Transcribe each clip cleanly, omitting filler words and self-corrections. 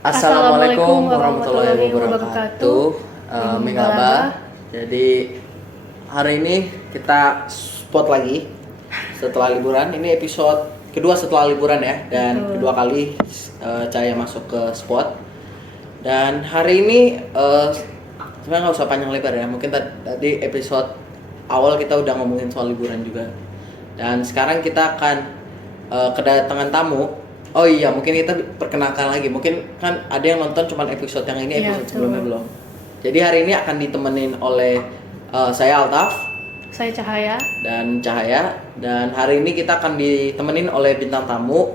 Assalamualaikum warahmatullahi wabarakatuh. Mengaba. Jadi hari ini kita spot lagi setelah liburan. Ini episode kedua setelah liburan ya, dan kedua kali Cahaya masuk ke spot. Dan hari ini sebenarnya nggak usah panjang lebar ya. Mungkin tadi episode awal kita udah ngomongin soal liburan juga. Dan sekarang kita akan kedatangan tamu. Oh iya, mungkin kita perkenalkan lagi. Mungkin kan ada yang nonton cuman episode yang ini, episode sebelumnya belum. Jadi hari ini akan ditemenin oleh saya Altaf, saya Cahaya, dan hari ini kita akan ditemenin oleh bintang tamu,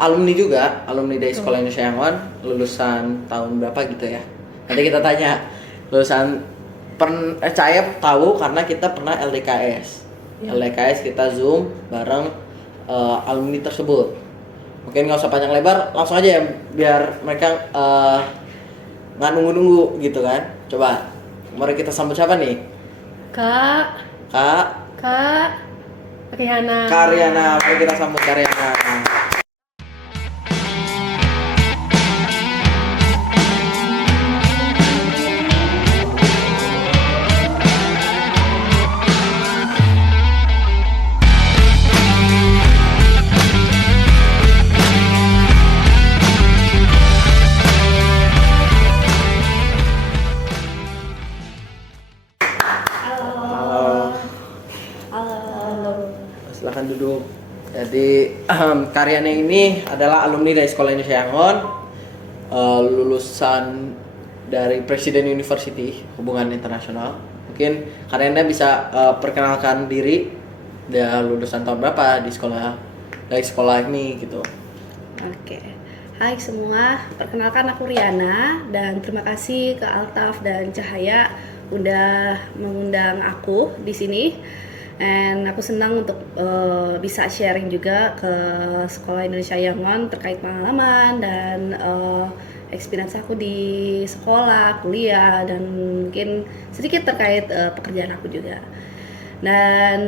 alumni juga, alumni dari Sekolah Indonesia Yangon, lulusan tahun berapa gitu ya. Nanti kita tanya lulusan. Cahaya tahu karena kita pernah LDKS. LDKS kita Zoom bareng alumni tersebut. Mungkin nggak usah panjang lebar, langsung aja ya, biar mereka nggak nunggu-nunggu gitu kan. Coba, mari kita sambut siapa nih? Kak Riana. Mari kita sambut Riana. Silahkan duduk. Jadi Riana ini adalah alumni dari Sekolah Indonesia Yangon, lulusan dari Presiden University Hubungan Internasional. Mungkin Riana bisa perkenalkan diri, dia lulusan tahun berapa dari sekolah ini gitu. Oke. Hai semua, perkenalkan aku Riana dan terima kasih ke Altaf dan Cahaya udah mengundang aku di sini. Dan aku senang untuk bisa sharing juga ke Sekolah Indonesia Yangon terkait pengalaman dan experience aku di sekolah, kuliah, dan mungkin sedikit terkait pekerjaan aku juga. Dan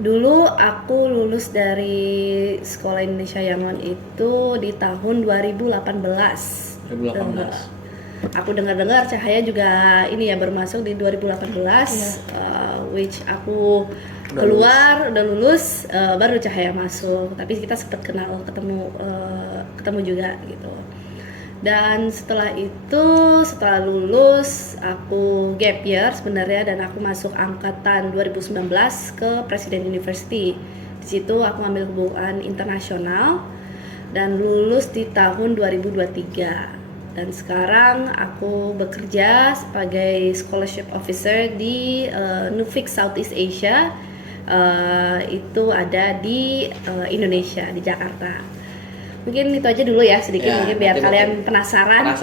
dulu aku lulus dari Sekolah Indonesia Yangon itu di tahun 2018. Aku dengar-dengar Cahaya juga ini ya bermasuk di 2018, which aku udah lulus, baru Cahaya masuk. Tapi kita sempat ketemu juga gitu. Dan setelah lulus aku gap year sebenarnya, dan aku masuk angkatan 2019 ke Presiden University. Di situ aku ambil hubungan internasional dan lulus di tahun 2023. Dan sekarang aku bekerja sebagai scholarship officer di Nuffic Southeast Asia. Itu ada di Indonesia, di Jakarta. Mungkin itu aja dulu ya sedikit, mungkin biar kalian penasaran.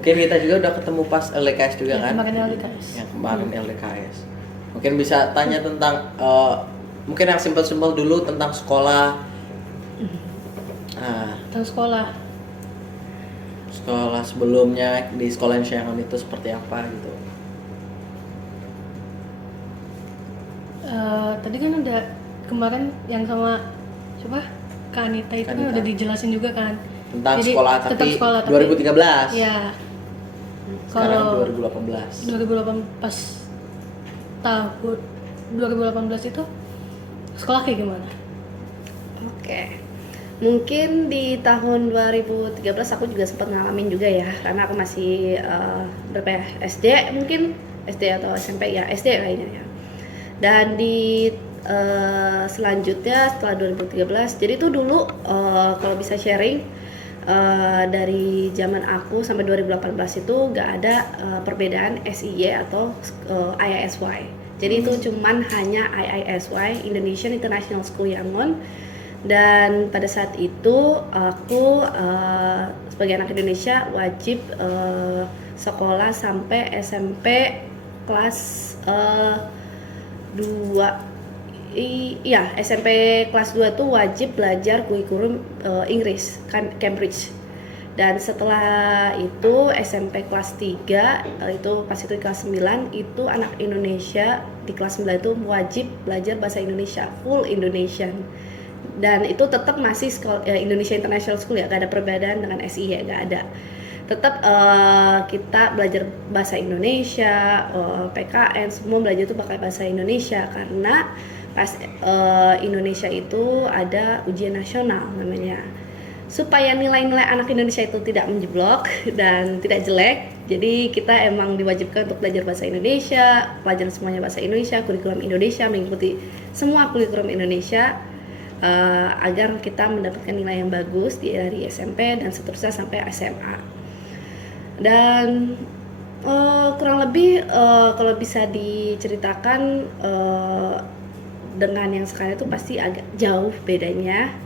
Mungkin kita juga udah ketemu pas LDKS juga kan? Yang kemarin LDKS. Mungkin bisa tanya tentang mungkin yang simpel-simpel dulu tentang sekolah. Tentang sekolah sebelumnya di Sekolah Indonesia Yangon itu seperti apa gitu. Tadi kan udah kemarin yang sama Kak Anita itu kan udah dijelasin juga kan tentang sekolah, tapi 2013. Ya. Sekarang Kalau 2018 pas tahun 2018 itu sekolah kayak gimana? Oke. Mungkin di tahun 2013 aku juga sempat ngalamin juga ya, karena aku masih SD mungkin, SD atau SMP ya, SD kayaknya ya. Dan di selanjutnya setelah 2013, jadi itu dulu kalau bisa sharing dari zaman aku sampai 2018 itu nggak ada perbedaan SIY atau IISY. Jadi itu cuman hanya IISY, Indonesian International School Yangon. Dan pada saat itu aku sebagai anak Indonesia wajib sekolah sampai SMP kelas 2. Iya, SMP kelas 2 tuh wajib belajar kurikulum Inggris, Cambridge. Dan setelah itu SMP kelas 3, itu pas itu kelas 9, itu anak Indonesia di kelas 9 itu wajib belajar bahasa Indonesia, full Indonesian. dan itu tetap masih Indonesia International School ya, gak ada perbedaan dengan SI ya, gak ada. Tetap kita belajar bahasa Indonesia, PKN semua belajar itu pakai bahasa Indonesia karena pas Indonesia itu ada ujian nasional namanya. Supaya nilai-nilai anak Indonesia itu tidak menjeblok dan tidak jelek, jadi kita emang diwajibkan untuk belajar bahasa Indonesia, pelajaran semuanya bahasa Indonesia, kurikulum Indonesia, mengikuti semua kurikulum Indonesia agar kita mendapatkan nilai yang bagus dari SMP dan seterusnya sampai SMA. Dan kurang lebih kalau bisa diceritakan dengan yang sekarang itu pasti agak jauh bedanya.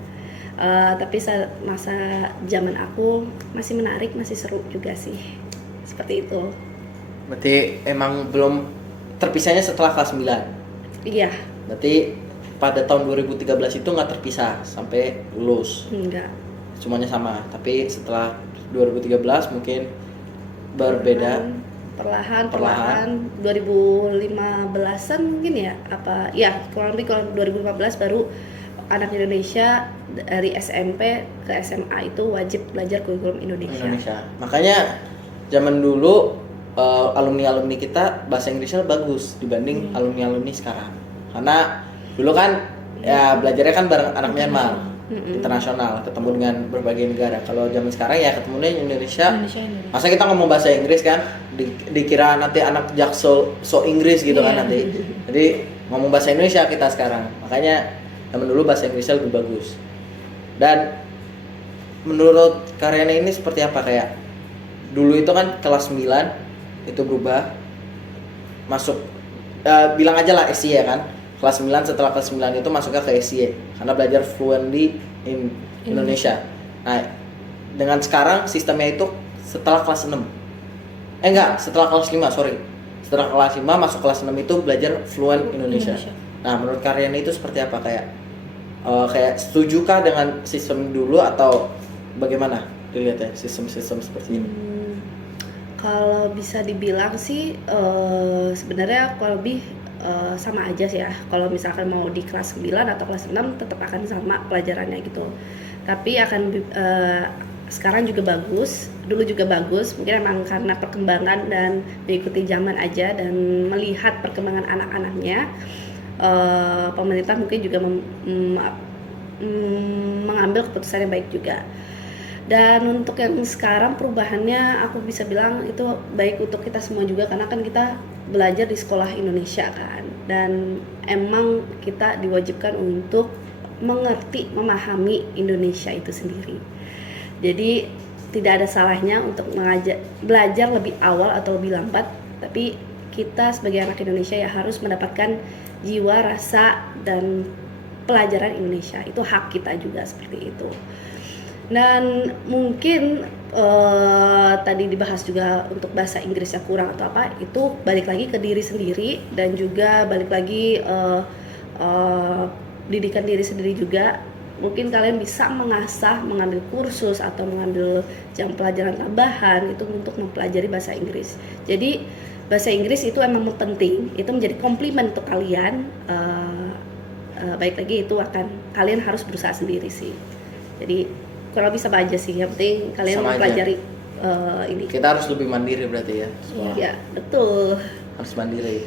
Tapi masa zaman aku masih menarik, masih seru juga sih, seperti itu. Berarti emang belum terpisahnya setelah kelas 9? Iya. Berarti pada tahun 2013 itu nggak terpisah sampai lulus? Enggak. Semuanya sama, tapi setelah 2013 mungkin berbeda. Perlahan 2015an mungkin ya, apa ya, kurang lebih kalau 2015 baru anak Indonesia dari SMP ke SMA itu wajib belajar kurikulum Indonesia. Makanya zaman dulu alumni kita bahasa Inggrisnya bagus dibanding alumni sekarang. Karena dulu kan ya belajarnya kan bareng anak Myanmar, internasional, ketemu dengan berbagai negara. Kalau zaman sekarang ya ketemunya Indonesia. Masa kita ngomong bahasa Inggris kan dikira nanti anak Jaksel so Inggris gitu kan nanti. Jadi ngomong bahasa Indonesia kita sekarang. Makanya zaman dulu bahasa Inggrisnya lebih bagus. Dan menurut Karyana ini seperti apa, kayak dulu itu kan kelas 9 itu berubah masuk bilang aja lah SI ya kan. Kelas 9, setelah kelas 9 itu masuknya ke SI karena belajar fluently in Indonesia. Nah, dengan sekarang sistemnya itu setelah kelas 6. Setelah kelas 5, sorry. Setelah kelas 5 masuk kelas 6 itu belajar fluent Indonesia. Nah, menurut Karyana itu seperti apa, kayak setujukah dengan sistem dulu atau bagaimana dilihatnya sistem seperti ini? Kalau bisa dibilang sih sebenarnya kalau lebih sama aja sih ya. Kalau misalkan mau di kelas 9 atau kelas 6 tetap akan sama pelajarannya gitu. Tapi akan sekarang juga bagus, dulu juga bagus. Mungkin emang karena perkembangan dan mengikuti zaman aja dan melihat perkembangan anak-anaknya. Pemerintah mungkin juga mengambil keputusan yang baik juga. Dan untuk yang sekarang perubahannya aku bisa bilang itu baik untuk kita semua juga karena kan kita belajar di sekolah Indonesia kan, dan emang kita diwajibkan untuk mengerti, memahami Indonesia itu sendiri. Jadi tidak ada salahnya untuk belajar lebih awal atau lebih lambat, tapi kita sebagai anak Indonesia ya harus mendapatkan jiwa, rasa, dan pelajaran Indonesia. Itu hak kita juga seperti itu. Dan mungkin tadi dibahas juga untuk bahasa Inggrisnya kurang atau apa, itu balik lagi ke diri sendiri dan juga balik lagi didikan diri sendiri juga. Mungkin kalian bisa mengambil kursus atau mengambil jam pelajaran tambahan itu untuk mempelajari bahasa Inggris. Jadi bahasa Inggris itu emang penting, itu menjadi komplimen untuk kalian. Baik lagi itu akan kalian harus berusaha sendiri sih. Jadi kurang lebih sama aja sih, yang penting kalian mempelajari ini. Kita harus lebih mandiri berarti ya sekolah. Iya, betul. Harus mandiri.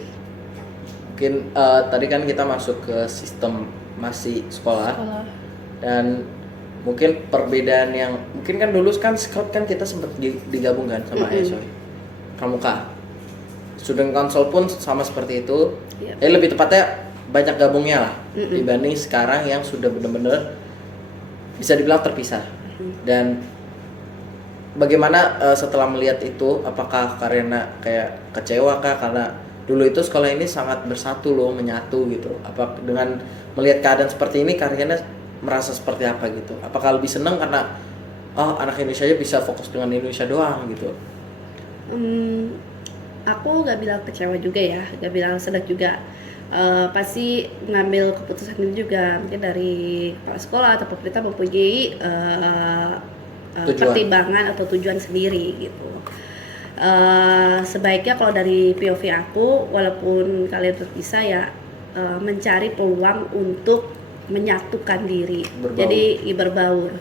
Mungkin tadi kan kita masuk ke sistem masih sekolah. Dan mungkin perbedaan yang mungkin kan dulu kan Scout kan kita sempat digabungkan sama ASOI. Pramuka. Student Council pun sama seperti itu. Lebih tepatnya banyak gabungnya lah dibanding sekarang yang sudah benar-benar bisa dibilang terpisah. Dan bagaimana setelah melihat itu, apakah Karyana kayak kecewa kah karena dulu itu sekolah ini sangat bersatu loh, menyatu gitu. Apa dengan melihat keadaan seperti ini Karyana merasa seperti apa gitu? Apakah lebih senang karena anak Indonesia aja bisa fokus dengan Indonesia doang gitu? Aku gak bilang kecewa juga ya, gak bilang sedih juga. Pasti ngambil keputusan ini juga mungkin dari kepala sekolah atau pemerintah mempunyai pertimbangan atau tujuan sendiri gitu. Sebaiknya kalau dari POV aku, walaupun kalian terpisah ya, mencari peluang untuk menyatukan diri, Berbaur. jadi berbaur.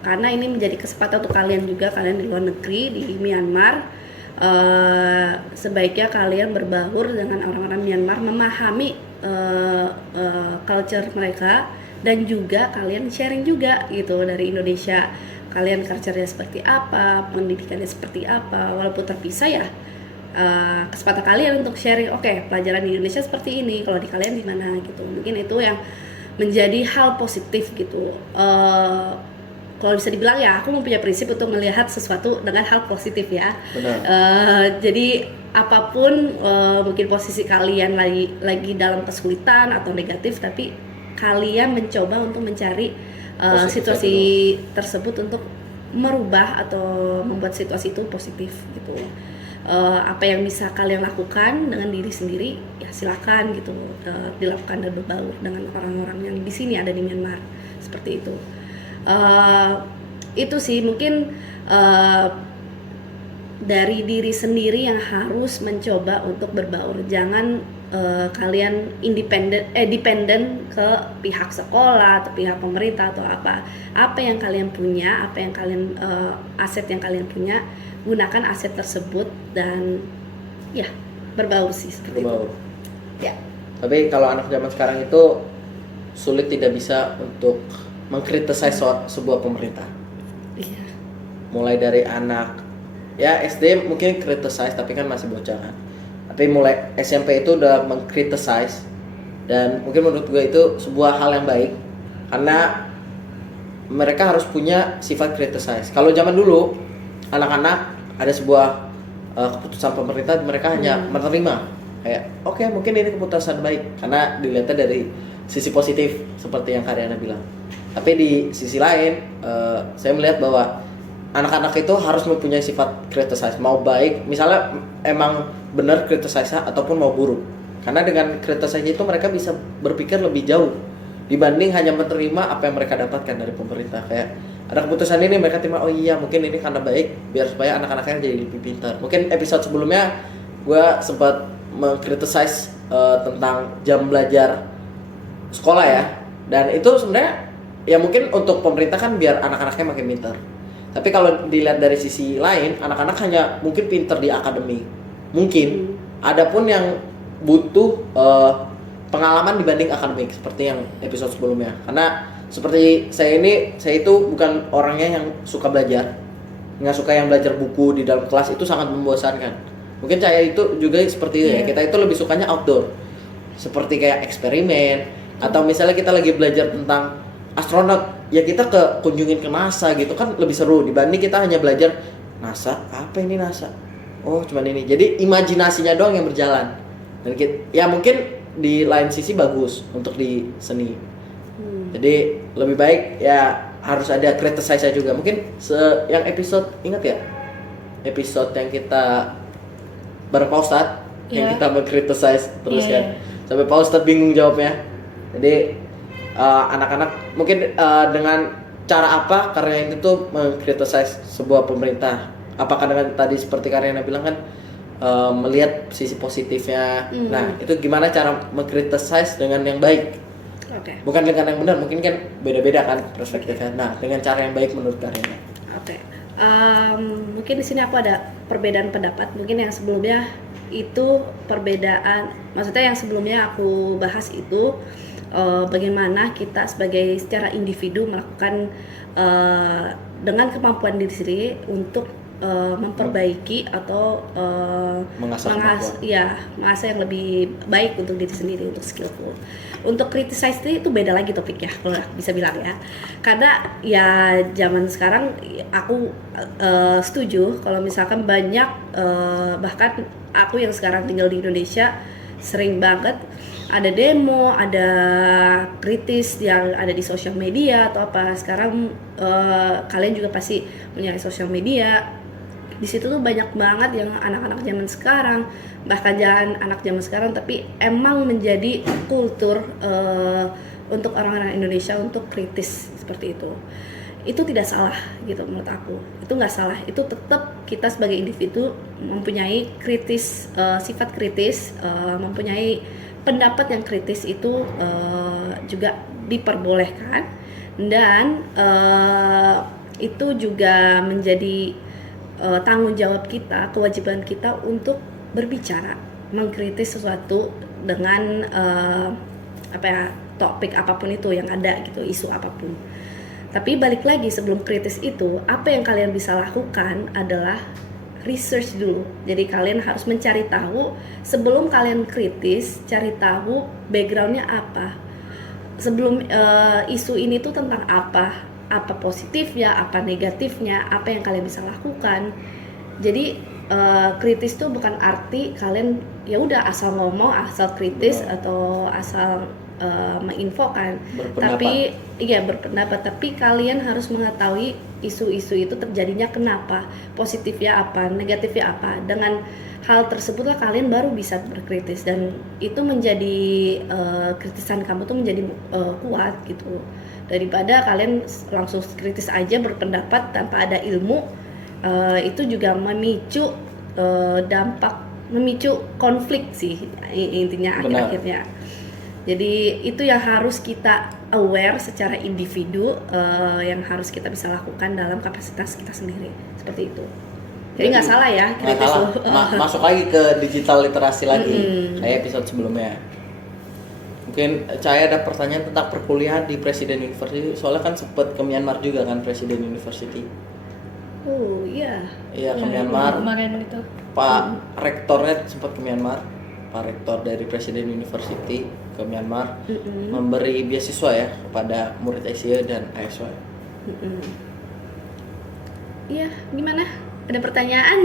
Karena ini menjadi kesempatan untuk kalian juga, kalian di luar negeri di Myanmar, sebaiknya kalian berbaur dengan orang-orang Myanmar, memahami culture mereka, dan juga kalian sharing juga gitu dari Indonesia, kalian culture-nya seperti apa, pendidikannya seperti apa, walaupun terpisah ya. Kesempatan kalian untuk sharing, oke, pelajaran di Indonesia seperti ini, kalau di kalian gimana gitu. Mungkin itu yang menjadi hal positif gitu. Kalau bisa dibilang ya, aku mempunyai prinsip untuk melihat sesuatu dengan hal positif ya. Benar. Jadi apapun mungkin posisi kalian lagi dalam kesulitan atau negatif, tapi kalian mencoba untuk mencari situasi tersebut untuk merubah atau membuat situasi itu positif gitu. Apa yang bisa kalian lakukan dengan diri sendiri ya silakan gitu, dilakukan dan berbaur dengan orang-orang yang di sini ada di Myanmar seperti itu. Itu sih mungkin dari diri sendiri yang harus mencoba untuk berbaur. Jangan kalian dependen ke pihak sekolah atau pihak pemerintah atau apa yang kalian punya, apa yang kalian aset yang kalian punya, gunakan aset tersebut dan ya berbaur sih seperti Berbaur. itu. Ya. Tapi kalau anak zaman sekarang itu sulit tidak bisa untuk mengkritisasi sebuah pemerintah. Iya. Mulai dari anak ya SD mungkin criticize tapi kan masih bocah kan. Tapi mulai SMP itu udah mengkritisise, dan mungkin menurut gue itu sebuah hal yang baik karena mereka harus punya sifat criticize. Kalau zaman dulu anak-anak ada sebuah keputusan pemerintah, mereka hanya menerima kayak oke, mungkin ini keputusan baik karena dilihatnya dari sisi positif seperti yang Karyana bilang. Tapi di sisi lain saya melihat bahwa anak-anak itu harus mempunyai sifat criticize, mau baik misalnya emang benar criticize ataupun mau buruk, karena dengan criticize itu mereka bisa berpikir lebih jauh dibanding hanya menerima apa yang mereka dapatkan dari pemerintah. Kayak ada keputusan ini mereka terima, oh iya mungkin ini karena baik biar supaya anak-anaknya jadi lebih pintar. Mungkin episode sebelumnya gue sempat mengkritisize tentang jam belajar sekolah ya, dan itu sebenarnya ya mungkin untuk pemerintah kan biar anak-anaknya makin pintar. Tapi kalau dilihat dari sisi lain, anak-anak hanya mungkin pintar di akademik, mungkin adapun yang butuh pengalaman dibanding akademik seperti yang episode sebelumnya. Karena seperti saya itu bukan orangnya yang suka belajar, nggak suka yang belajar buku di dalam kelas, itu sangat membosankan. Mungkin saya itu juga seperti itu ya, kita itu lebih sukanya outdoor, seperti kayak eksperimen atau misalnya kita lagi belajar tentang astronot, ya kita kunjungin ke NASA gitu kan lebih seru dibanding kita hanya belajar NASA, apa ini NASA? Oh cuman ini, jadi imajinasinya doang yang berjalan. Dan ya mungkin di lain sisi bagus untuk di seni. Jadi lebih baik ya harus ada criticize juga. Mungkin yang episode ingat ya? Episode yang kita bareng Pak Ustadz yang kita meng-criticize terus kan. Sampai Pak Ustadz bingung jawabnya. Jadi anak-anak mungkin dengan cara apa karena itu tuh meng-criticize sebuah pemerintah. Apakah dengan tadi seperti Karyana bilang kan melihat sisi positifnya. Nah, itu gimana cara meng-criticize dengan yang baik? Bukan dengan yang benar, mungkin kan beda-beda kan perspektifnya. Nah, dengan cara yang baik menurut Karyana. Mungkin di sini aku ada perbedaan pendapat. Mungkin yang sebelumnya itu perbedaan, maksudnya yang sebelumnya aku bahas itu bagaimana kita secara individu melakukan dengan kemampuan diri sendiri untuk memperbaiki atau mengasah yang lebih baik untuk diri sendiri, untuk skillful. Untuk criticize itu beda lagi topiknya, kalau bisa bilang ya. Karena ya zaman sekarang aku setuju kalau misalkan banyak bahkan aku yang sekarang tinggal di Indonesia sering banget ada demo, ada kritis yang ada di sosial media atau apa. Sekarang kalian juga pasti punya sosial media. Di situ tuh banyak banget yang anak-anak zaman sekarang, bahkan jangan anak zaman sekarang tapi emang menjadi kultur untuk orang-orang Indonesia untuk kritis seperti itu. Itu tidak salah gitu menurut aku. Itu nggak salah. Itu tetap kita sebagai individu mempunyai kritis, sifat kritis, mempunyai pendapat yang kritis itu juga diperbolehkan, dan itu juga menjadi tanggung jawab kita, kewajiban kita untuk berbicara, mengkritis sesuatu dengan topik apapun itu yang ada gitu, isu apapun. Tapi balik lagi, sebelum kritis itu, apa yang kalian bisa lakukan adalah research dulu. Jadi kalian harus mencari tahu sebelum kalian kritis, cari tahu backgroundnya apa. Sebelum isu ini tuh tentang apa positifnya, apa negatifnya, apa yang kalian bisa lakukan. Jadi kritis tuh bukan arti kalian ya udah asal ngomong, asal kritis atau asal menginfokan, tapi berpendapat, tapi kalian harus mengetahui isu-isu itu terjadinya kenapa, positifnya apa, negatifnya apa. Dengan hal tersebutlah kalian baru bisa berkritis, dan itu menjadi kritisan kamu tuh menjadi kuat gitu, daripada kalian langsung kritis aja berpendapat tanpa ada ilmu. Itu juga memicu memicu konflik sih intinya akhir-akhirnya. Jadi itu yang harus kita aware secara individu, yang harus kita bisa lakukan dalam kapasitas kita sendiri, seperti itu. Jadi nggak salah ya, kritis tuh. Masuk lagi ke digital literasi lagi, kayak episode sebelumnya. Mungkin saya ada pertanyaan tentang perkuliahan di Presiden University, soalnya kan sempet ke Myanmar juga kan Presiden University. Oh iya. Iya, ke Myanmar. Kemarin itu. Pak rektornya sempat ke Myanmar. Pak rektor dari Presiden University ke Myanmar memberi beasiswa ya kepada murid Asia dan ASW. Iya, gimana? Ada pertanyaan?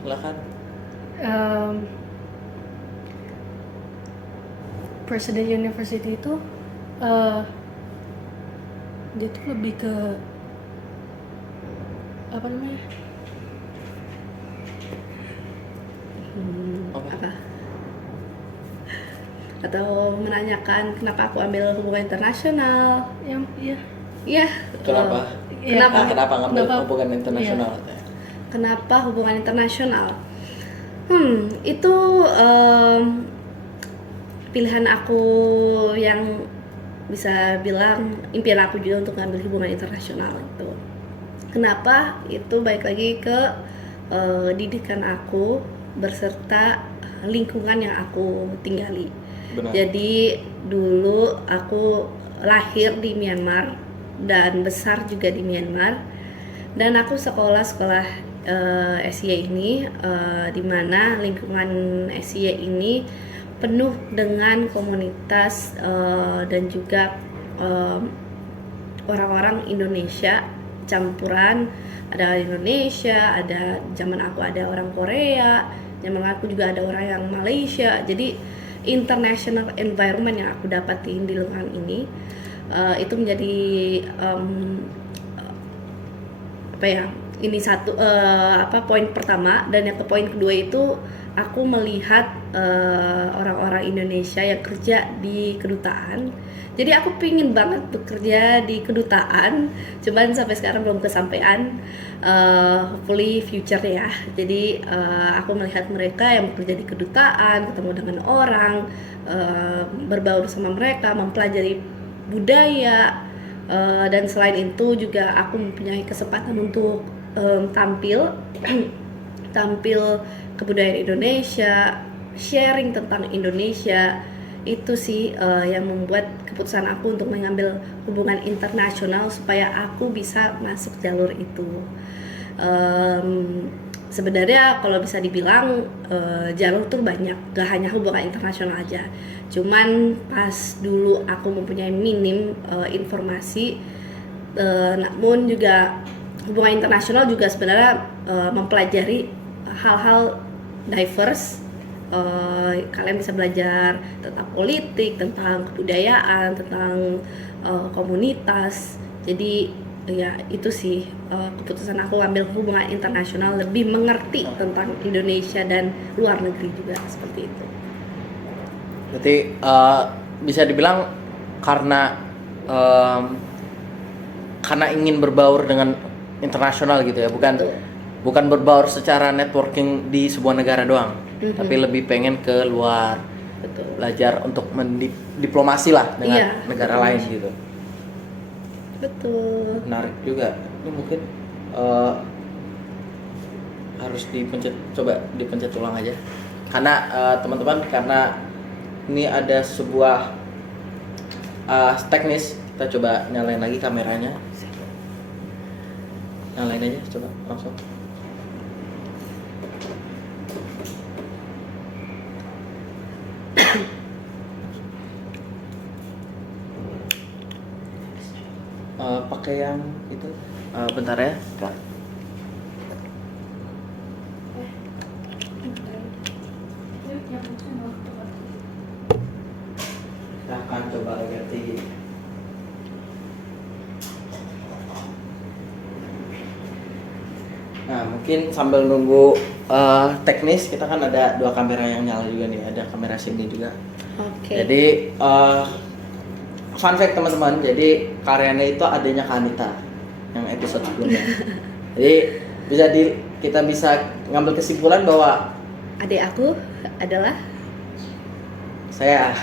Silakan. Presiden University itu dia tuh lebih ke apa namanya? Apa? Atau menanyakan kenapa aku ambil hubungan internasional? Iya. Kenapa? Kenapa ngambil hubungan internasional? Iya. Kenapa hubungan internasional? Itu pilihan aku yang bisa bilang impian aku juga untuk ngambil hubungan internasional itu. Kenapa? Itu balik lagi ke didikan aku berserta lingkungan yang aku tinggali. Benar. Jadi dulu aku lahir di Myanmar dan besar juga di Myanmar, dan aku sekolah SIA ini, di mana lingkungan SIA ini penuh dengan komunitas dan juga orang-orang Indonesia campuran. Ada Indonesia, ada zaman aku ada orang Korea, zaman aku juga ada orang yang Malaysia. Jadi international environment yang aku dapatin di lingkungan ini itu menjadi ini satu poin pertama. Dan yang poin kedua itu aku melihat orang-orang Indonesia yang kerja di kedutaan. Jadi aku pingin banget bekerja di kedutaan, cuman sampai sekarang belum kesampaian. Hopefully future ya. Jadi aku melihat mereka yang bekerja di kedutaan, ketemu dengan orang, berbaur sama mereka, mempelajari budaya, dan selain itu juga aku mempunyai kesempatan untuk tampil kebudayaan Indonesia, sharing tentang Indonesia. Itu sih yang membuat keputusan aku untuk mengambil hubungan internasional supaya aku bisa masuk jalur itu. Sebenarnya kalau bisa dibilang jalur tuh banyak, gak hanya hubungan internasional aja. Cuman pas dulu aku mempunyai minim informasi, namun juga hubungan internasional juga sebenarnya mempelajari hal-hal diverse. Kalian bisa belajar tentang politik, tentang kebudayaan, tentang komunitas. Jadi ya itu sih keputusan aku ambil hubungan internasional, lebih mengerti tentang Indonesia dan luar negeri juga, seperti itu. Berarti bisa dibilang karena ingin berbaur dengan internasional gitu ya, bukan berbaur secara networking di sebuah negara doang, tapi lebih pengen ke luar. betul. Belajar untuk mendiplomasi lah dengan Iya, negara betul. lain gitu. Betul. Menarik juga. Ini mungkin harus coba dipencet ulang aja. Karena teman-teman, karena ini ada sebuah teknis, kita coba nyalain lagi kameranya. Nyalain aja, coba langsung. Pakai yang itu, bentar ya, Kak. Kita akan coba ganti. Nah, mungkin sambil nunggu teknis, kita kan ada 2 kamera yang nyala juga nih, ada kamera sini juga. Oke. Jadi fun fact teman-teman, jadi Karyana itu adanya Kanita yang episode sebelumnya. Jadi kita bisa ngambil kesimpulan bahwa Adik aku adalah saya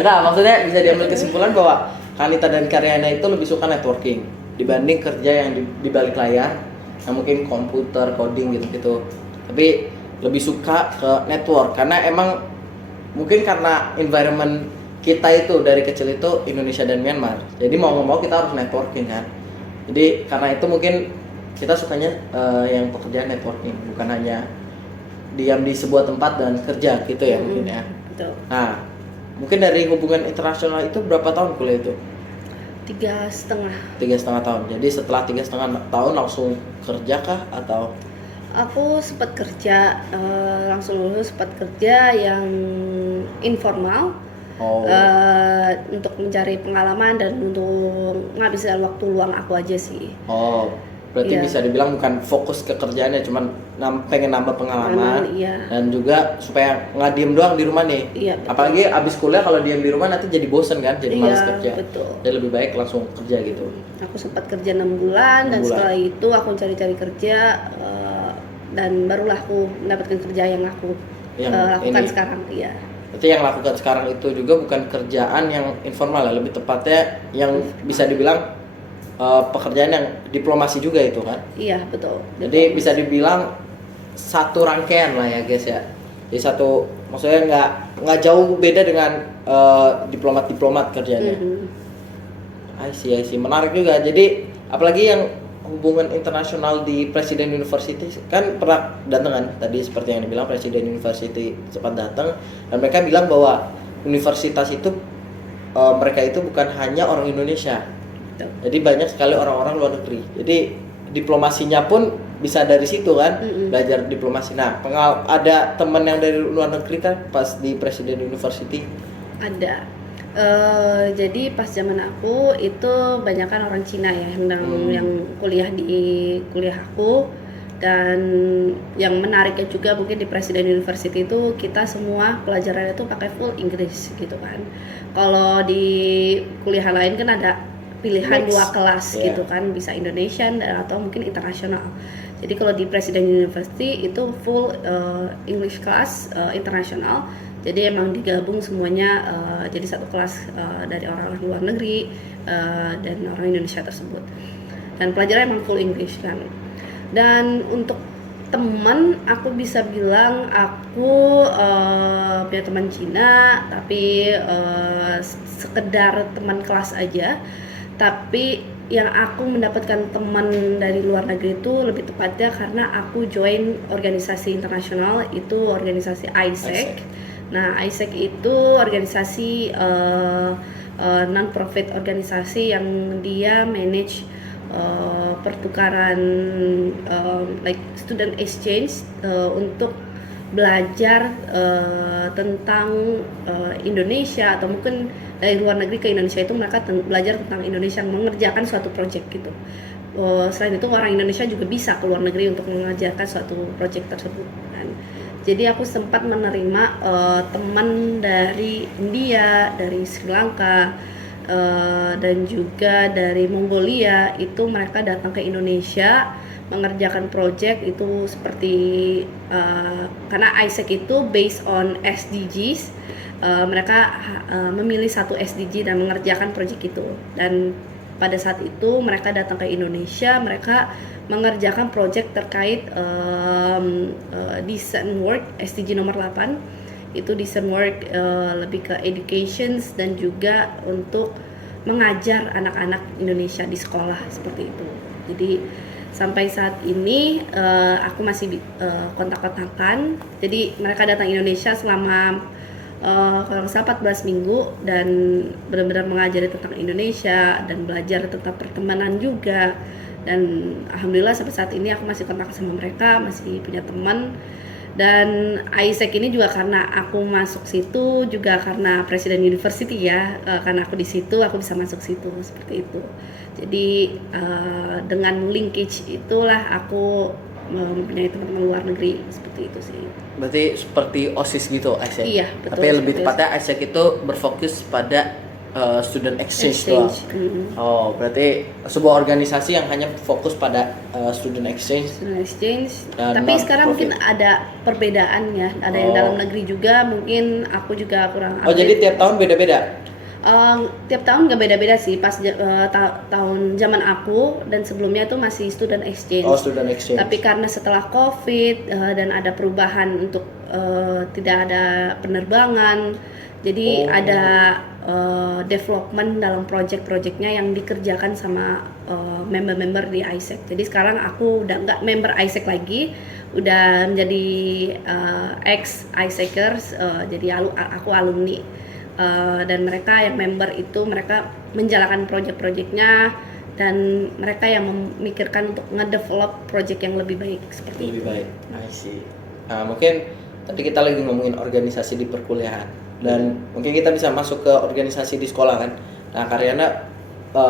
nah, maksudnya bisa diambil kesimpulan bahwa Kanita dan Karyana itu lebih suka networking dibanding kerja yang di balik layar, yang mungkin komputer, coding gitu-gitu. Tapi lebih suka ke network karena emang mungkin karena environment kita itu dari kecil itu Indonesia dan Myanmar. Jadi mau nggak mau kita harus networking kan. Jadi karena itu mungkin kita sukanya yang pekerjaan networking, bukan hanya diam di sebuah tempat dan kerja gitu ya mungkin ya. betul. Nah, mungkin dari hubungan internasional itu berapa tahun kuliah itu? 3,5. 3,5 tahun. Jadi setelah 3,5 tahun langsung kerja kah atau? Aku sempat kerja langsung lulus, sempat kerja yang informal. Oh. Untuk mencari pengalaman dan untuk ngabisin waktu luang aku aja sih. Oh, berarti Iya. bisa dibilang bukan fokus ke kerjaannya, cuman pengen nambah pengalaman Iya. dan juga supaya nggak diem doang di rumah nih. Iya, betul. Apalagi abis kuliah kalau diem di rumah nanti jadi bosen kan, jadi malas Iya, kerja. betul. Jadi lebih baik langsung kerja gitu. Aku sempat kerja 6 bulan 6 dan bulan. setelah itu aku cari-cari kerja dan barulah aku mendapatkan kerja yang aku Yang lakukan ini. sekarang. Iya. Berarti yang lakukan sekarang itu juga bukan kerjaan yang informal ya, lebih tepatnya yang bisa dibilang pekerjaan yang diplomasi juga itu kan. Iya, betul. Jadi bisa dibilang satu rangkaian lah ya guys ya. Jadi satu, maksudnya nggak jauh beda dengan diplomat kerjanya. I see, menarik juga. Jadi apalagi yang hubungan internasional di Presiden University kan pernah datang kan, tadi seperti yang dibilang Presiden University sempat datang dan mereka bilang bahwa universitas itu mereka itu bukan hanya orang Indonesia. Betul. Jadi banyak sekali orang-orang luar negeri. Jadi diplomasinya pun bisa dari situ kan, belajar diplomasi. Nah, ada teman yang dari luar negeri kan pas di Presiden University? Ada. Jadi pas zaman aku itu banyakan orang Cina ya yang kuliah di kuliah aku, dan yang menariknya juga mungkin di Presiden University itu kita semua pelajarannya itu pakai full Inggris gitu kan. Kalau di kuliah lain kan ada pilihan Mix. 2 kelas gitu kan, bisa Indonesian atau mungkin internasional. Jadi kalau di Presiden University itu full English class internasional. Jadi emang digabung semuanya jadi satu kelas dari orang-orang luar negeri dan orang Indonesia tersebut. Dan pelajaran emang full English kan. Dan untuk teman, aku bisa bilang aku punya teman Cina, tapi sekedar teman kelas aja. Tapi yang aku mendapatkan teman dari luar negeri itu lebih tepatnya karena aku join organisasi internasional, itu organisasi ISEC. Nah, ISEC itu organisasi non-profit organisasi yang dia manage pertukaran like student exchange untuk belajar tentang Indonesia, atau mungkin dari luar negeri ke Indonesia itu mereka belajar tentang Indonesia, mengerjakan suatu project gitu. Selain itu orang Indonesia juga bisa ke luar negeri untuk mengerjakan suatu project tersebut kan. Jadi aku sempat menerima teman dari India, dari Sri Lanka, dan juga dari Mongolia. Itu mereka datang ke Indonesia mengerjakan project itu seperti karena ISEC itu based on SDGs, mereka memilih satu SDG dan mengerjakan proyek itu. Dan pada saat itu mereka datang ke Indonesia, mereka mengerjakan proyek terkait decent work SDG nomor 8. Itu decent work lebih ke education dan juga untuk mengajar anak-anak Indonesia di sekolah seperti itu. Jadi sampai saat ini aku masih kontak-kontakan. Jadi mereka datang Indonesia selama kalau nggak salah 14 minggu dan benar-benar mengajari tentang Indonesia dan belajar tentang pertemanan juga. Dan alhamdulillah sampai saat ini aku masih kontak sama mereka, masih punya teman. Dan ISEC ini juga karena aku masuk situ, juga karena Presiden University ya, karena aku di situ aku bisa masuk situ seperti itu. Jadi dengan linkage itulah aku mempunyai teman-teman luar negeri seperti itu sih. Berarti seperti OSIS gitu ISEC? Iya, betul. Tapi lebih tepatnya ISEC itu berfokus pada student exchange doang. Oh, berarti sebuah organisasi yang hanya fokus pada student exchange. Student exchange. Dan Tapi sekarang non-profit. mungkin ada perbedaan ya. Ada yang dalam negeri juga, mungkin aku juga kurang Oh, update. jadi tiap tahun beda-beda? Tiap tahun nggak beda-beda sih. Pas tahun zaman aku dan sebelumnya itu masih student exchange. Oh, student exchange. Tapi karena setelah COVID dan ada perubahan untuk tidak ada penerbangan, jadi ada development dalam project-projectnya yang dikerjakan sama member-member di ISEC. Jadi sekarang aku udah nggak member ISEC lagi, udah menjadi ex ISECers. Jadi aku alumni. Dan mereka yang member itu mereka menjalankan project-projectnya dan mereka yang memikirkan untuk ngedevelop project yang lebih baik seperti Lebih itu. baik. I see. Nah, mungkin tadi kita lagi ngomongin organisasi di perkuliahan dan mungkin kita bisa masuk ke organisasi di sekolah kan. Nah, Karyana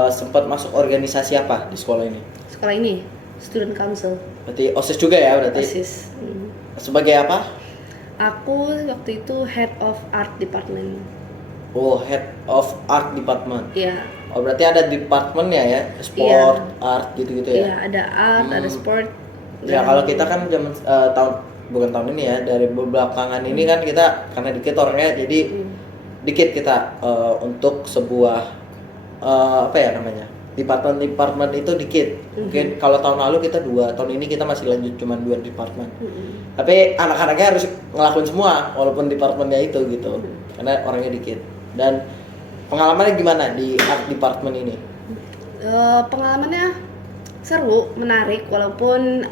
sempat masuk organisasi apa di sekolah ini? Sekolah ini Student Council, Berarti OSIS juga ya berarti? OSIS. Sebagai apa? Aku waktu itu Head of Art Department. Oh, Head of Art Department. Iya. Oh, berarti ada departemennya ya? Sport, art gitu-gitu ya? Iya, ada art, ada sport. Ya, kalau kita kan zaman bukan tahun ini ya, dari belakangan ini kan kita karena dikit orangnya jadi dikit kita untuk sebuah apa ya namanya? Departemen itu dikit. Mungkin kalau tahun lalu kita 2, tahun ini kita masih lanjut cuma 2 departemen. Tapi anak-anaknya harus ngelakuin semua walaupun departemennya itu gitu. Karena orangnya dikit. Dan pengalamannya gimana di art department ini? Pengalamannya seru, menarik, walaupun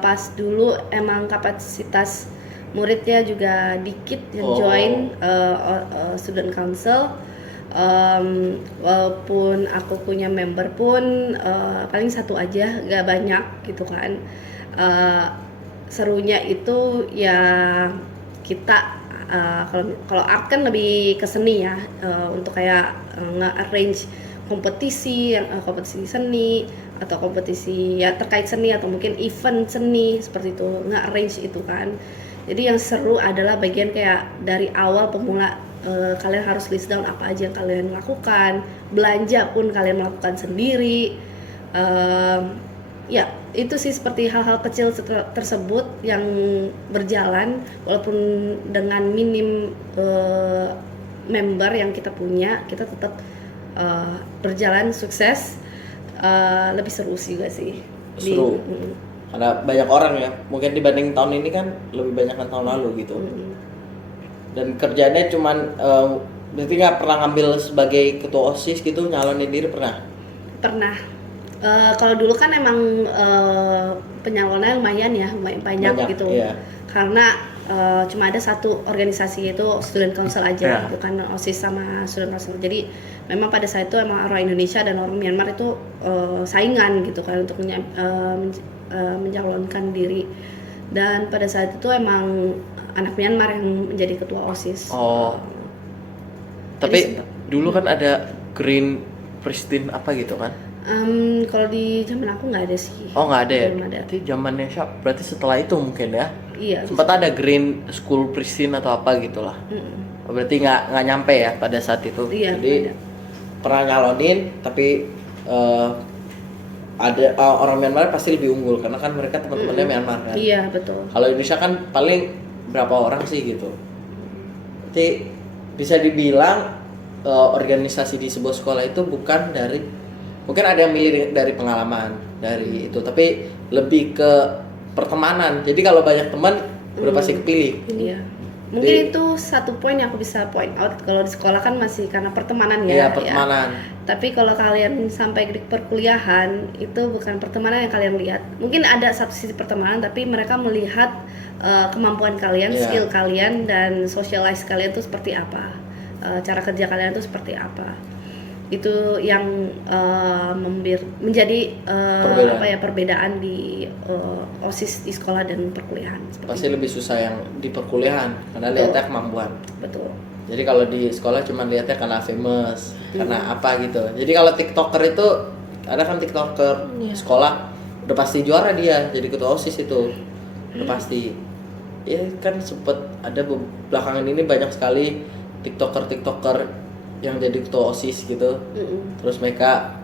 pas dulu emang kapasitas muridnya juga dikit yang join student council. Walaupun aku punya member pun paling satu aja, gak banyak gitu kan. Serunya itu ya kita kalau art kan lebih ke seni ya, untuk kayak nge-arrange kompetisi seni atau kompetisi ya terkait seni atau mungkin event seni seperti itu, nge-arrange itu kan. Jadi yang seru adalah bagian kayak dari awal pemula, kalian harus list down apa aja yang kalian lakukan, belanja pun kalian melakukan sendiri. Ya itu sih seperti hal-hal kecil tersebut yang berjalan walaupun dengan minim member yang kita punya, kita tetap berjalan sukses. Lebih seru juga sih. Seru. Karena banyak orang ya, mungkin dibanding tahun ini kan lebih banyak kan tahun lalu gitu. Dan kerjanya cuman berarti nggak pernah ngambil sebagai ketua OSIS gitu, nyalonin diri pernah? Pernah. Kalau dulu kan emang penyalonnya lumayan ya, banyak gitu. Iya. Karena cuma ada satu organisasi yaitu Student Council aja, bukan OSIS sama Student Council. Jadi memang pada saat itu emang orang Indonesia dan orang Myanmar itu saingan gitu kan untuk mencalonkan diri. Dan pada saat itu emang anak Myanmar yang menjadi ketua OSIS. Oh. Tapi dulu kan ada Green Pristine apa gitu kan? Kalau di zaman aku nggak ada sih. Oh, nggak ada ya? Belum ada. Berarti zamannya siapa? Berarti setelah itu mungkin ya? Iya. Sempat ada Green School Pristine atau apa gitulah. Berarti nggak nyampe ya pada saat itu. Iya, Jadi nggak ada. pernah nyalonin tapi ada orang Myanmar pasti lebih unggul karena kan mereka teman-temannya Myanmar kan. Iya betul. Kalau Indonesia kan paling berapa orang sih gitu. Berarti bisa dibilang organisasi di sebuah sekolah itu bukan dari, mungkin ada yang milih dari pengalaman dari itu, tapi lebih ke pertemanan. Jadi kalau banyak teman udah pasti kepilih. Iya. Mungkin itu satu poin yang aku bisa point out. Kalau di sekolah kan masih karena pertemanan ya. Iya, pertemanan. Ya. Tapi kalau kalian sampai di perkuliahan itu bukan pertemanan yang kalian lihat. Mungkin ada satu sisi pertemanan, tapi mereka melihat kemampuan kalian, skill kalian, dan socialize kalian itu seperti apa, cara kerja kalian itu seperti apa. Itu yang menjadi perbedaan di OSIS di sekolah dan perkuliahan. Pasti lebih susah yang di perkuliahan karena lihatnya kemampuan. Betul. Jadi kalau di sekolah cuma lihatnya karena famous, karena apa gitu. Jadi kalau TikToker itu ada kan TikToker sekolah udah pasti juara dia jadi ketua OSIS itu. Udah pasti. Ya kan sempet ada belakangan ini banyak sekali TikToker yang jadi ketua OSIS gitu. Terus mereka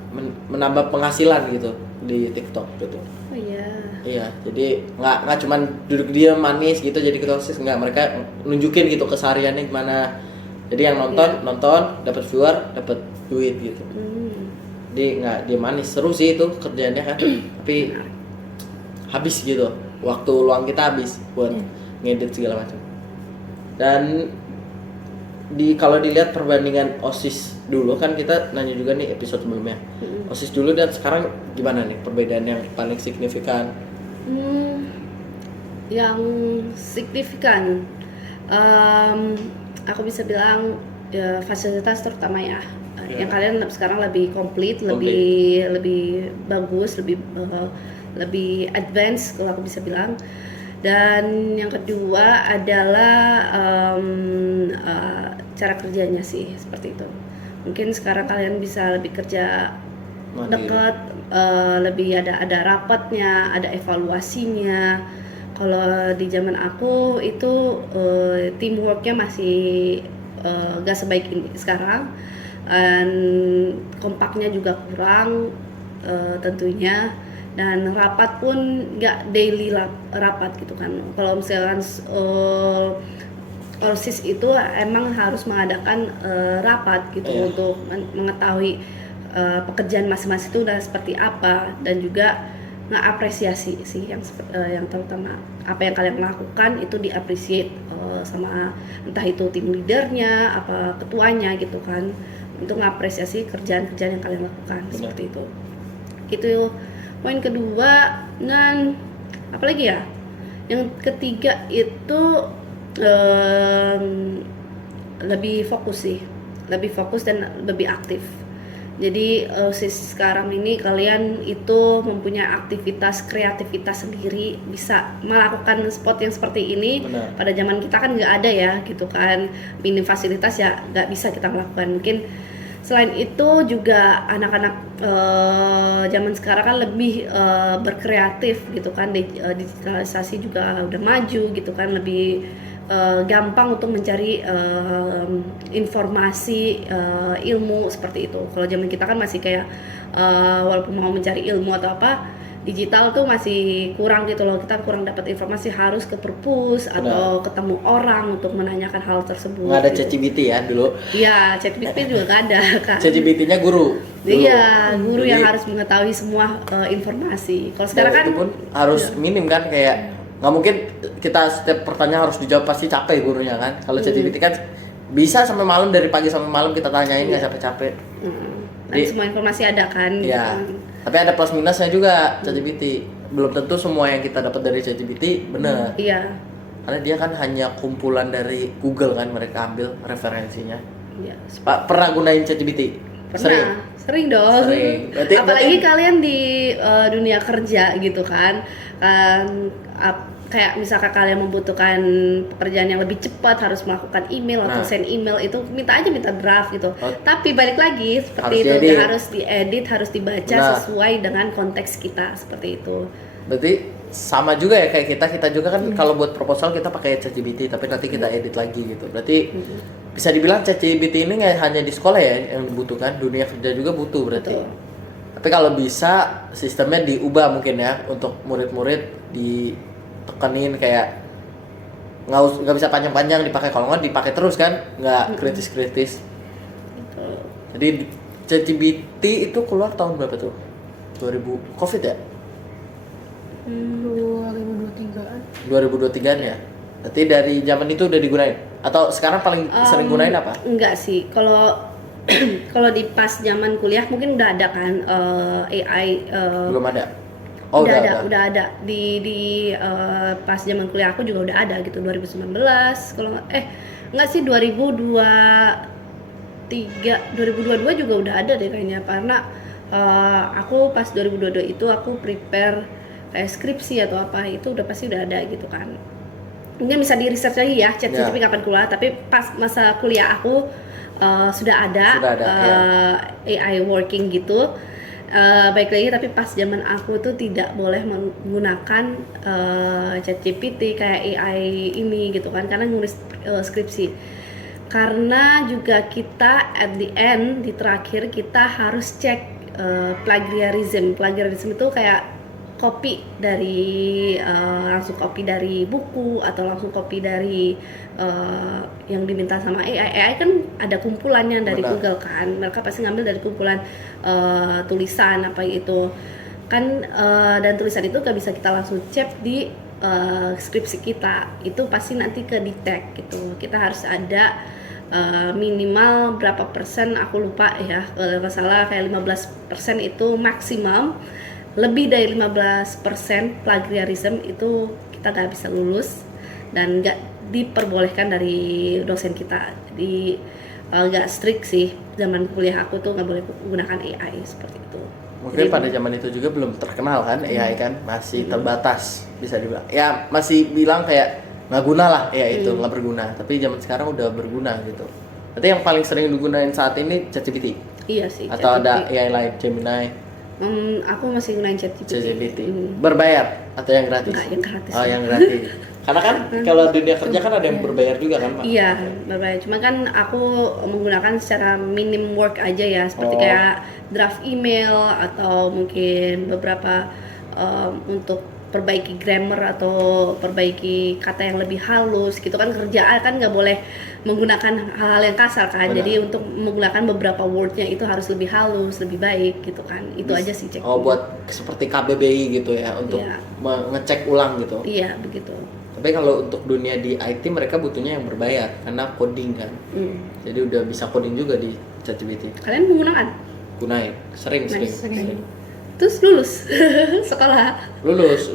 menambah penghasilan gitu di TikTok gitu. Oh iya. Iya, jadi nggak cuman duduk diam manis gitu jadi ketua OSIS, nggak, mereka nunjukin gitu kesehariannya gimana. Jadi yang nonton dapat viewer, dapat duit gitu. Jadi nggak dia manis, seru sih itu kerjaannya kan. Tapi habis gitu, waktu luang kita habis buat ngedit segala macam. Dan kalau dilihat perbandingan OSIS dulu kan kita nanya juga nih episode sebelumnya. OSIS dulu dan sekarang gimana nih perbedaan yang paling signifikan? Yang signifikan, aku bisa bilang fasilitas terutama ya. Yang kalian sekarang lebih komplit, lebih bagus, lebih advance kalau aku bisa bilang. Dan yang kedua adalah cara kerjanya sih seperti itu. Mungkin sekarang kalian bisa lebih kerja dekat, lebih ada rapatnya, ada evaluasinya. Kalau di zaman aku itu teamworknya masih gak sebaik ini sekarang, dan kompaknya juga kurang tentunya. Dan rapat pun nggak daily rapat gitu kan. Kalau misalkan OSIS itu emang harus mengadakan rapat gitu untuk mengetahui pekerjaan masing-masing itu udah seperti apa, dan juga ngapresiasi sih yang terutama apa yang kalian lakukan itu diapresiate sama entah itu tim leadernya, apa ketuanya gitu kan, untuk ngapresiasi kerjaan-kerjaan yang kalian lakukan. Seperti itu. Itu poin kedua. Dan apalagi ya, yang ketiga itu lebih fokus dan lebih aktif. Jadi sekarang ini kalian itu mempunyai aktivitas kreativitas sendiri, bisa melakukan sport yang seperti ini. Benar. Pada zaman kita kan nggak ada ya gitu kan, minim fasilitas ya nggak bisa kita melakukan. Mungkin selain itu juga anak-anak zaman sekarang kan lebih berkreatif gitu kan, digitalisasi juga udah maju gitu kan, lebih gampang untuk mencari informasi, ilmu seperti itu. Kalau zaman kita kan masih kayak walaupun mau mencari ilmu atau apa digital tuh masih kurang gitu loh, kita kurang dapat informasi, harus ke perpus atau ketemu orang untuk menanyakan hal tersebut. Nggak ada gitu. ChatGPT ya dulu? Iya, ChatGPT juga nggak ada kan. ChatGPT-nya guru. Iya, guru yang harus mengetahui semua informasi. Kalau sekarang kan itu pun harus minim kan, kayak nggak mungkin kita setiap pertanyaan harus dijawab, pasti capek gurunya kan. Kalau ChatGPT kan bisa sampai malam, dari pagi sampai malam kita tanyain nggak capek-capek. Dan semua informasi ada kan. Iya. Tapi ada plus minusnya juga ChatGPT. Belum tentu semua yang kita dapat dari ChatGPT benar. Iya. Karena dia kan hanya kumpulan dari Google kan, mereka ambil referensinya. Iya. Pernah gunain ChatGPT? Sering dong. Sering. Apalagi kalian di dunia kerja gitu kan. Kayak misalkan kalian membutuhkan pekerjaan yang lebih cepat, harus melakukan email atau send email, itu minta draft gitu. Tapi balik lagi seperti itu, harus diedit, harus dibaca sesuai dengan konteks kita, seperti itu. Berarti sama juga ya kayak kita juga kan kalau buat proposal kita pakai ChatGPT, tapi nanti kita edit lagi gitu. Berarti bisa dibilang ChatGPT ini nggak hanya di sekolah ya yang dibutuhkan, dunia kerja juga butuh berarti. Betul. Tapi kalau bisa sistemnya diubah mungkin ya, untuk murid-murid ditekenin kayak nggak bisa panjang-panjang dipakai, kalau nggak dipakai terus kan, nggak kritis-kritis. Gitu. Jadi ChatGPT itu keluar tahun berapa tuh? 2000 Covid ya? 2023-an. 2023-an ya? Berarti dari zaman itu udah digunain? Atau sekarang paling sering gunain apa? Enggak sih, kalau kalau di pas zaman kuliah mungkin udah ada kan AI. Belum ada? Oh udah ada di pas zaman kuliah aku juga udah ada gitu 2019 kalau enggak sih 2022 juga udah ada deh kayaknya, karena aku pas 2022 itu aku prepare kayak skripsi atau apa, itu udah pasti udah ada gitu kan. Mungkin bisa di research lagi ya ChatGPT kapan keluar, tapi pas masa kuliah aku sudah ada, AI working gitu. Baik lagi, tapi pas zaman aku tuh tidak boleh menggunakan ChatGPT kayak AI ini gitu kan, karena nulis skripsi. Karena juga kita at the end, di terakhir kita harus cek plagiarism. Plagiarism itu kayak copy dari langsung copy dari buku atau langsung copy dari yang diminta sama AI. AI kan ada kumpulannya dari Google kan, mereka pasti ngambil dari kumpulan tulisan apa itu kan, dan tulisan itu gak bisa kita langsung cek di skripsi kita, itu pasti nanti ke detect gitu. Kita harus ada minimal berapa persen, aku lupa ya, kalau nggak salah kayak 15% itu maksimum. Lebih dari 15% plagiarism itu kita nggak bisa lulus dan nggak diperbolehkan dari dosen kita. Jadi agak strict sih, zaman kuliah aku tuh nggak boleh menggunakan AI seperti itu. Mungkin pada zaman itu juga belum terkenal kan AI kan, masih terbatas bisa dibilang. Ya masih bilang kayak nggak guna lah AI itu, nggak berguna. Tapi zaman sekarang udah berguna gitu. Berarti yang paling sering digunain saat ini ChatGPT? Iya sih. Atau ChatGPT. ada AI lain, Gemini? Aku masih gunain ChatGPT. Berbayar atau yang gratis? Enggak, yang gratis. Oh, yang gratis. Karena kan kalau dunia kerja kan ada yang berbayar juga kan, Pak? Iya, berbayar. Cuma kan aku menggunakan secara minim work aja ya, seperti kayak draft email atau mungkin beberapa untuk perbaiki grammar atau perbaiki kata yang lebih halus gitu kan. Kerjaan kan nggak boleh menggunakan hal-hal yang kasar kan. Benar. Jadi untuk menggunakan beberapa wordnya itu harus lebih halus, lebih baik gitu kan. Itu aja sih cek. Oh, buat seperti KBBI gitu ya, untuk mengecek ulang gitu. Iya, begitu. Tapi kalau untuk dunia di IT mereka butuhnya yang berbayar karena coding kan. Jadi udah bisa coding juga di ChatGPT. Kalian menggunakan? Gunain, sering. Terus lulus sekolah? Lulus.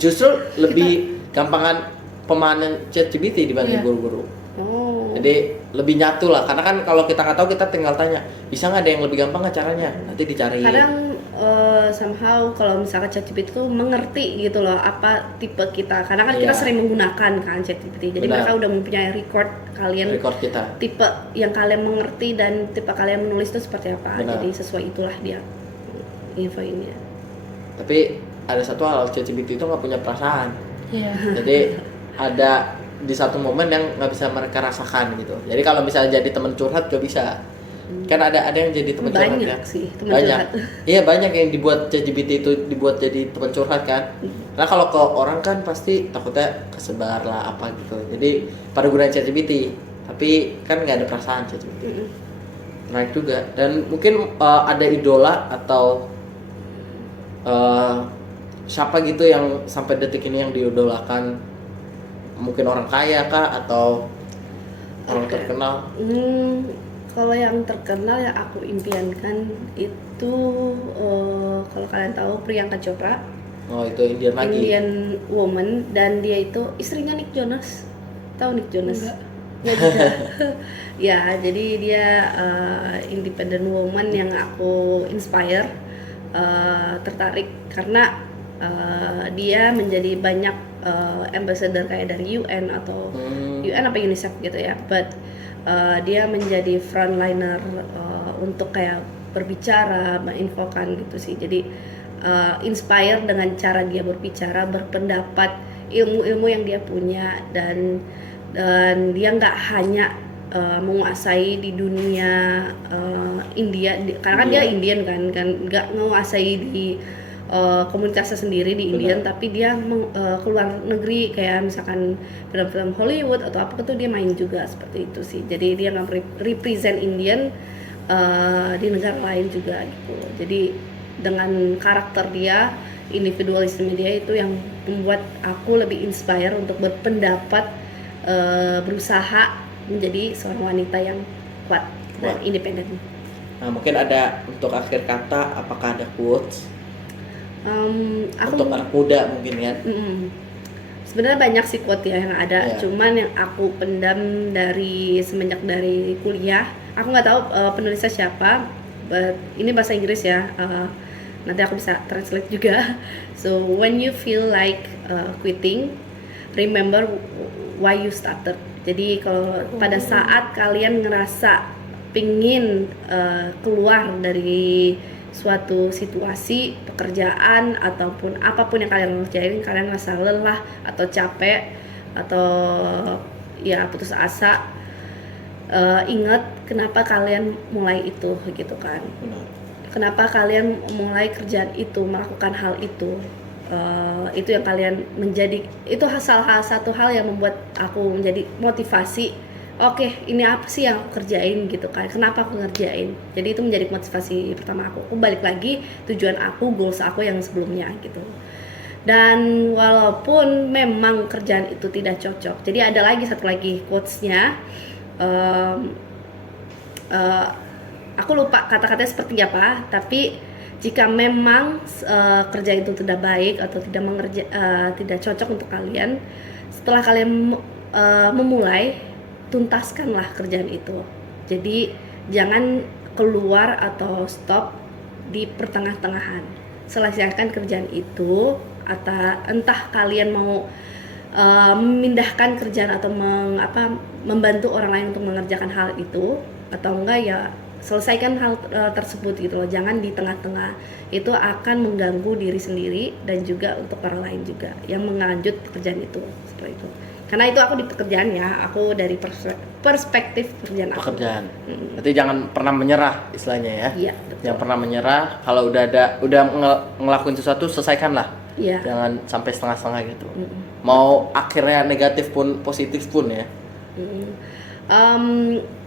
Justru lebih gampangan pemahaman ChatGPT dibanding guru-guru. Oh. Jadi lebih nyatu lah, karena kan kalau kita nggak tahu kita tinggal tanya, bisa nggak ada yang lebih gampang nggak caranya, nanti dicari. Kadang somehow kalau misalkan ChatGPT itu mengerti gitu loh apa tipe kita, karena kan kita sering menggunakan kan ChatGPT, jadi mereka udah mempunyai record kita, tipe yang kalian mengerti dan tipe kalian menulis itu seperti apa. Jadi sesuai itulah dia infonya. Tapi ada satu hal, ChatGPT itu nggak punya perasaan. Jadi ada di satu momen yang nggak bisa mereka rasakan gitu. Jadi kalau misalnya jadi teman curhat gak bisa. Kan ada yang jadi teman curhat ya. Banyak. Iya, banyak yang dibuat ChatGPT itu dibuat jadi teman curhat kan. Nah kalau ke orang kan pasti takutnya kesebar lah apa gitu. Jadi pada gunain ChatGPT, tapi kan nggak ada perasaan ChatGPT. Menarik juga. Dan mungkin ada idola atau siapa gitu yang sampai detik ini yang diidolakan, mungkin orang kaya kah atau orang terkenal? Kalau yang terkenal yang aku impiankan itu kalau kalian tahu Priyanka Chopra. Oh, itu Indian lagi. Indian woman, dan dia itu istrinya Nick Jonas. Tahu Nick Jonas? Enggak juga. Ya, jadi dia independent woman yang aku inspire, tertarik karena dia menjadi banyak ambassador kayak dari UN atau UN apa UNICEF gitu ya, but dia menjadi frontliner untuk kayak berbicara, menginfokan gitu sih. Jadi inspire dengan cara dia berbicara, berpendapat, ilmu-ilmu yang dia punya, dan dia nggak hanya menguasai di dunia India, karena kan dia Indian kan nggak menguasai di komunitasnya sendiri di Indian, tapi dia keluar negeri kayak misalkan film-film Hollywood atau apa itu dia main juga seperti itu sih. Jadi dia nggak represent Indian di negara lain juga gitu. Jadi dengan karakter dia, individualisme dia itu yang membuat aku lebih inspire untuk berpendapat, berusaha menjadi seorang wanita yang kuat dan independen. Nah, mungkin ada untuk akhir kata, apakah ada quotes untuk anak muda mungkin kan? Sebenarnya banyak sih quote ya yang ada, cuman yang aku pendam semenjak dari kuliah, aku nggak tahu penulisnya siapa, but ini bahasa Inggris ya, nanti aku bisa translate juga. So when you feel like quitting, remember why you started. Jadi kalau pada saat kalian ngerasa pingin keluar dari suatu situasi pekerjaan ataupun apapun yang kalian kerjain, kalian ngerasa lelah atau capek atau ya putus asa, ingat kenapa kalian mulai itu gitu kan. Kenapa kalian mulai kerjaan itu, melakukan hal itu, yang kalian menjadi, itu salah satu hal yang membuat aku menjadi motivasi. Oke, ini apa sih yang aku kerjain gitu kan, kenapa aku ngerjain. Jadi itu menjadi motivasi pertama aku balik lagi tujuan aku, goals aku yang sebelumnya gitu. Dan walaupun memang kerjaan itu tidak cocok, jadi ada lagi satu lagi quotes-nya, aku lupa kata-katanya seperti apa, tapi jika memang kerja itu tidak baik atau tidak cocok untuk kalian, setelah kalian memulai, tuntaskanlah kerjaan itu. Jadi jangan keluar atau stop di pertengah-tengahan. Selesaikan kerjaan itu, atau entah kalian mau memindahkan kerjaan atau membantu orang lain untuk mengerjakan hal itu atau enggak, ya selesaikan hal tersebut gitu loh. Jangan di tengah-tengah, itu akan mengganggu diri sendiri dan juga untuk orang lain juga yang menganjut pekerjaan itu, seperti itu. Karena itu aku di pekerjaan ya, aku dari perspektif pekerjaan aku. Berarti jangan pernah menyerah istilahnya ya. Iya, betul. Jangan pernah menyerah, kalau udah ngelakuin sesuatu, selesaikan lah. Iya. Jangan sampai setengah-setengah gitu. Mau akhirnya negatif pun positif pun ya.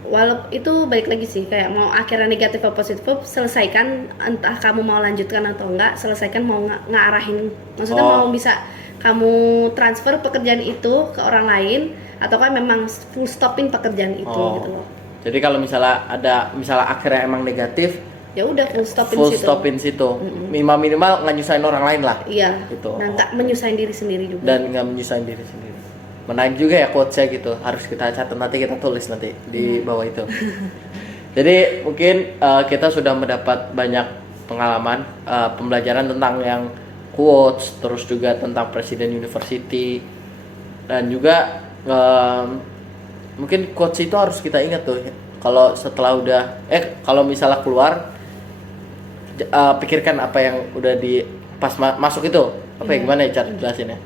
Walau itu balik lagi sih, kayak mau akhirnya negatif atau positif, selesaikan. Entah kamu mau lanjutkan atau enggak, selesaikan, mau ngarahin, maksudnya mau bisa kamu transfer pekerjaan itu ke orang lain, atau kan memang full stopin pekerjaan itu gitu loh. Jadi kalau misalnya akhirnya emang negatif, ya udah full stopin situ. Minimal nggak nyusahin orang lain lah. Iya. Gitu. Nah, nggak menyusahin diri sendiri juga. Dan nggak menyusahin diri sendiri. Menarik juga ya quotes-nya gitu. Harus kita catat, nanti kita tulis nanti di bawah itu. Jadi mungkin kita sudah mendapat banyak pengalaman, pembelajaran tentang yang quotes, terus juga tentang Presiden University, dan juga mungkin quotes itu harus kita ingat tuh. Kalau setelah kalau misalnya keluar, pikirkan apa yang udah pas masuk itu, gimana ya cara jelasinnya.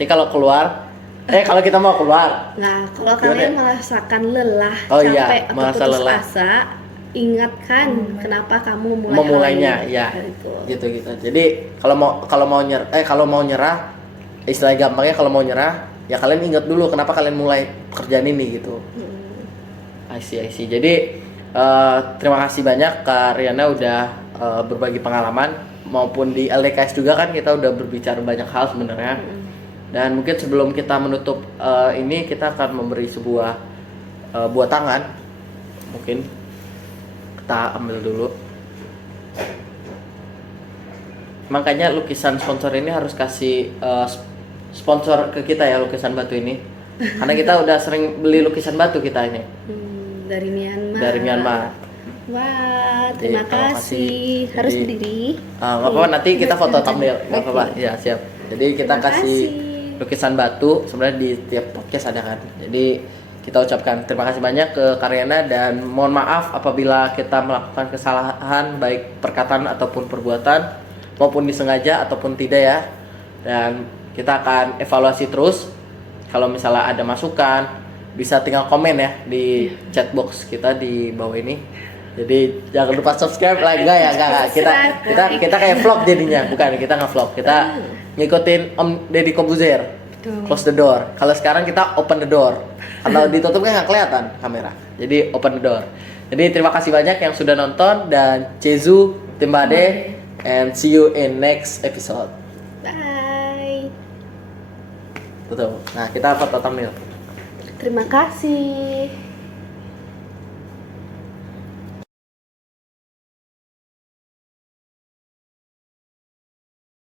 Jadi kalau keluar, kalau kita mau keluar, nah kalau kalian merasakan lelah, capek atau putus asa, ingatkan kenapa kamu memulainya ya gitu. Jadi kalau mau nyerah, istilah gampangnya kalau mau nyerah ya kalian ingat dulu kenapa kalian mulai pekerjaan ini gitu. I see. Jadi terima kasih banyak Kak Riana udah berbagi pengalaman, maupun di LDKS juga kan kita udah berbicara banyak hal sebenarnya. Dan mungkin sebelum kita menutup ini, kita akan memberi sebuah buah tangan. Mungkin kita ambil dulu. Makanya lukisan sponsor ini harus kasih sponsor ke kita ya, lukisan batu ini. Karena kita udah sering beli lukisan batu kita ini. Dari Myanmar. Wah, terima kasih. Harus berdiri. Nggak apa-apa, nanti kita foto thumbnail. Nggak apa-apa. Ya, siap. Jadi kita kasih lukisan batu, sebenarnya di tiap podcast ada kan. Jadi kita ucapkan terima kasih banyak ke Karyana, dan mohon maaf apabila kita melakukan kesalahan baik perkataan ataupun perbuatan, maupun disengaja ataupun tidak ya. Dan kita akan evaluasi terus. Kalau misalnya ada masukan, bisa tinggal komen ya di chat box kita di bawah ini. Jadi jangan lupa subscribe, like enggak ya, enggak. Kita kayak vlog jadinya, bukan kita nge-vlog. Kita ngikutin Om Deddy Kobuzer. Betul. Close the door. Kalau sekarang kita open the door. Kalau ditutup kan nggak kelihatan kamera. Jadi open the door. Jadi terima kasih banyak yang sudah nonton dan Cezu, Timbade, and see you in next episode. Bye. Tutup. Nah, kita foto thumbnail. Terima kasih.